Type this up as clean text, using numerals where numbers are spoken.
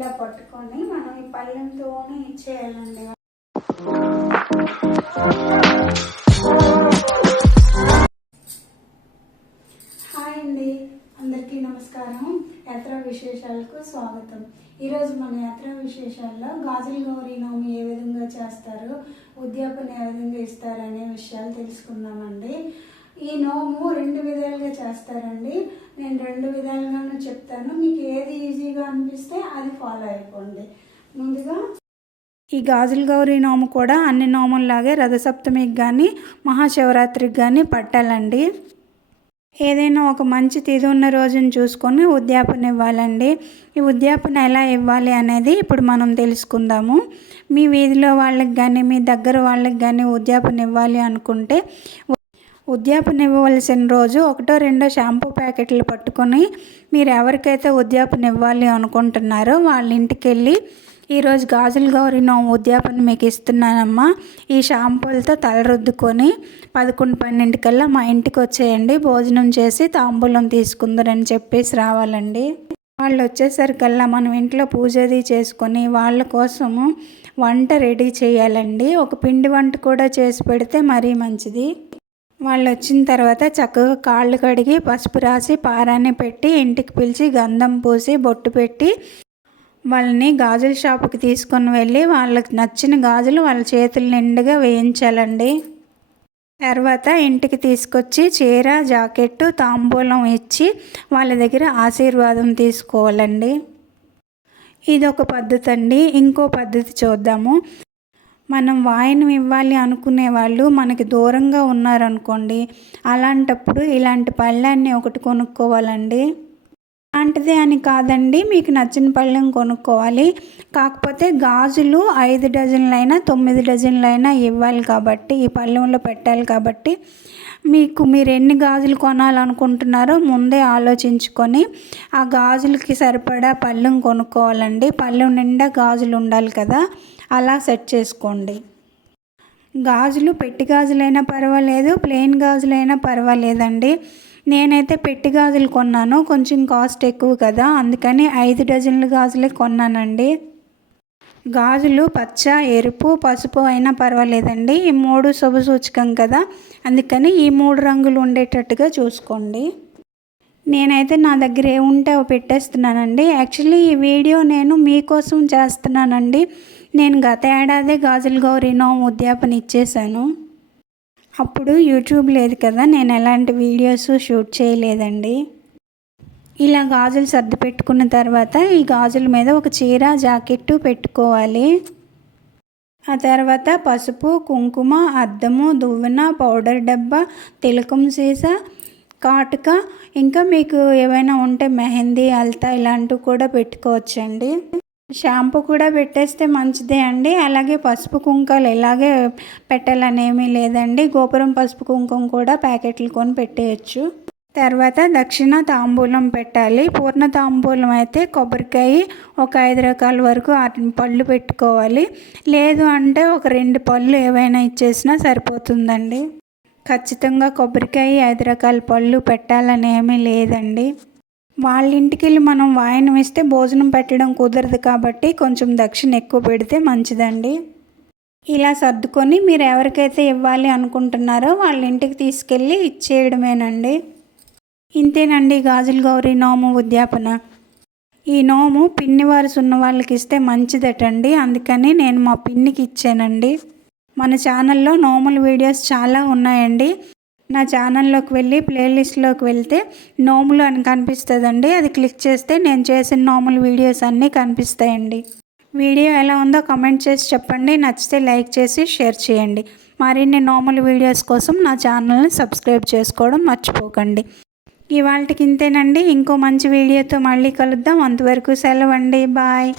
ఇలా పట్టుకొని మనం ఈ పళ్ళెంతోనే ఇచ్చేయాలండి. హాయ్ అండి, అందరికీ నమస్కారం. యాత్రా విశేషాలకు స్వాగతం. ఈరోజు మన యాత్రా విశేషాల్లో గాజుల గౌరీ నోము ఏ విధంగా చేస్తారు, ఉద్యాపన ఏ విధంగా ఇస్తారు అనే విషయాలు తెలుసుకుందామండి. ఈ నోము 2 విధాలుగా చేస్తారండి. నేను 2 విధాలుగాను చెప్తాను. మీకు ఏది ఈజీగా అనిపిస్తే అది ఫాలో అయిపోండి. ముందుగా ఈ గాజుల గౌరీ నోము కూడా అన్ని నోముల్లాగే రథసప్తమికి కానీ మహాశివరాత్రికి కానీ పట్టాలండి. ఏదైనా ఒక మంచి తిథి ఉన్న రోజును చూసుకొని ఉద్యాపన ఇవ్వాలండి. ఈ ఉద్యాపన ఎలా ఇవ్వాలి అనేది ఇప్పుడు మనం తెలుసుకుందాము. మీ వీధిలో వాళ్ళకి కానీ మీ దగ్గర వాళ్ళకి కానీ ఉద్యాపన ఇవ్వాలి అనుకుంటే ఉద్యాపన ఇవ్వవలసిన రోజు 1-2 షాంపూ ప్యాకెట్లు పట్టుకొని మీరు ఎవరికైతే ఉద్యాపన ఇవ్వాలి అనుకుంటున్నారో వాళ్ళ ఇంటికి వెళ్ళి, ఈరోజు గాజుల గౌరీ నోము ఉద్యాపన మీకు ఇస్తున్నానమ్మా, ఈ షాంపూలతో తల రుద్దుకొని 11-12 కల్లా మా ఇంటికి వచ్చేయండి, భోజనం చేసి తాంబూలం తీసుకుందరని చెప్పేసి రావాలండి. వాళ్ళు వచ్చేసరికల్లా మనం ఇంట్లో పూజది చేసుకొని వాళ్ళ కోసము వంట రెడీ చేయాలండి. ఒక పిండి వంట కూడా చేసి పెడితే మరీ మంచిది. వాళ్ళు వచ్చిన తర్వాత చక్కగా కాళ్ళు కడిగి పసుపు రాసి పారాన్ని పెట్టి ఇంటికి పిలిచి గంధం పూసి బొట్టు పెట్టి వాళ్ళని గాజుల షాపుకి తీసుకొని వెళ్ళి వాళ్ళకి నచ్చిన గాజులు వాళ్ళ చేతుల నిండుగా వేయించాలండి. తర్వాత ఇంటికి తీసుకొచ్చి చీర, జాకెట్టు, తాంబూలం ఇచ్చి వాళ్ళ దగ్గర ఆశీర్వాదం తీసుకోవాలండి. ఇదొక పద్ధతి అండి. ఇంకో పద్ధతి చూద్దాము. మనం వాయినం ఇవ్వాలి అనుకునే వాళ్ళు మనకి దూరంగా ఉన్నారనుకోండి, అలాంటప్పుడు ఇలాంటి పళ్ళాన్ని ఒకటి కొనుక్కోవాలండి. అలాంటిదే అని కాదండి, మీకు నచ్చిన పళ్ళెం కొనుక్కోవాలి. కాకపోతే గాజులు 5 డజన్లైనా 9 డజన్లైనా ఇవ్వాలి కాబట్టి, ఈ పళ్ళెంలో పెట్టాలి కాబట్టి మీరు ఎన్ని గాజులు కొనాలనుకుంటున్నారో ముందే ఆలోచించుకొని ఆ గాజులకి సరిపడా పళ్ళెం కొనుక్కోవాలండి. పళ్ళెం నిండా గాజులు ఉండాలి కదా, అలా సెట్ చేసుకోండి. గాజులు పెట్టి గాజులైనా పర్వాలేదు, ప్లెయిన్ గాజులైనా పర్వాలేదండి. నేనైతే పెట్టి గాజులు కొన్నాను, కొంచెం కాస్ట్ ఎక్కువ కదా, అందుకని 5 డజన్ల గాజులే కొన్నానండి. గాజులు పచ్చ, ఎరుపు, పసుపు అయినా పర్వాలేదండి. ఈ 3 శుభసూచకం కదా, అందుకని ఈ 3 రంగులు ఉండేటట్టుగా చూసుకోండి. నేనైతే నా దగ్గర ఏముంటే అవి పెట్టేస్తున్నానండి. యాక్చువల్లీ ఈ వీడియో నేను మీకోసం చేస్తున్నానండి. నేను గత ఏడాదే గాజుల గౌరీ నోము ఉద్యాపన ఇచ్చేసాను. అప్పుడు యూట్యూబ్ లేదు కదా, నేను ఎలాంటి వీడియోస్ షూట్ చేయలేదండి. ఇలా గాజులు సర్ది పెట్టుకున్న తర్వాత ఈ గాజుల మీద ఒక చీర, జాకెట్టు పెట్టుకోవాలి. ఆ తర్వాత పసుపు, కుంకుమ, అద్దము, దువ్వెన, పౌడర్ డబ్బా, తిలకం సీసా, కాటుక, ఇంకా మీకు ఏవైనా ఉంటే మెహందీ, అల్తా ఇలాంటివి కూడా పెట్టుకోవచ్చండి. షాంపూ కూడా పెట్టేస్తే మంచిదే అండి. అలాగే పసుపు కుంకాలు ఇలాగే పెట్టాలనేమీ లేదండి. గోపురం పసుపు కుంకుమ కూడా ప్యాకెట్లు కొని పెట్టేయచ్చు. తర్వాత దక్షిణ తాంబూలం పెట్టాలి. పూర్ణ తాంబూలం అయితే కొబ్బరికాయ ఒక 5 రకాల వరకు పళ్ళు పెట్టుకోవాలి. లేదు అంటే ఒక 2 పళ్ళు ఏవైనా ఇచ్చేసినా సరిపోతుందండి. ఖచ్చితంగా కొబ్బరికాయ 5 రకాల పళ్ళు పెట్టాలని ఏమీ లేదండి. వాళ్ళ ఇంటికి వెళ్ళి మనం వాయినం ఇస్తే భోజనం పెట్టడం కుదరదు కాబట్టి కొంచెం దక్షిణ ఎక్కువ పెడితే మంచిదండి. ఇలా సర్దుకొని మీరు ఎవరికైతే ఇవ్వాలి అనుకుంటున్నారో వాళ్ళ ఇంటికి తీసుకెళ్ళి ఇచ్చేయడమేనండి. ఇంతేనండి గాజుల గౌరీ నోము ఉద్యాపన. ఈ నోము పిన్ని వారసు ఉన్న వాళ్ళకి ఇస్తే మంచిదటండి, అందుకని నేను మా పిన్నికి ఇచ్చానండి. మన ఛానల్లో నోముల వీడియోస్ చాలా ఉన్నాయండి. నా ఛానల్లోకి వెళ్ళి ప్లేలిస్ట్లోకి వెళ్తే నోములు అని కనిపిస్తుందండి, అది క్లిక్ చేస్తే నేను చేసిన నోముల వీడియోస్ అన్నీ కనిపిస్తాయండి. వీడియో ఎలా ఉందో కామెంట్ చేసి చెప్పండి. నచ్చితే లైక్ చేసి షేర్ చేయండి. మరిన్ని నోముల వీడియోస్ కోసం నా ఛానల్ని సబ్స్క్రైబ్ చేసుకోవడం మర్చిపోకండి. ఇవాళకి ఇంతేనండి. ఇంకో మంచి వీడియోతో మళ్ళీ కలుద్దాం. అంతవరకు సెలవండి. బాయ్.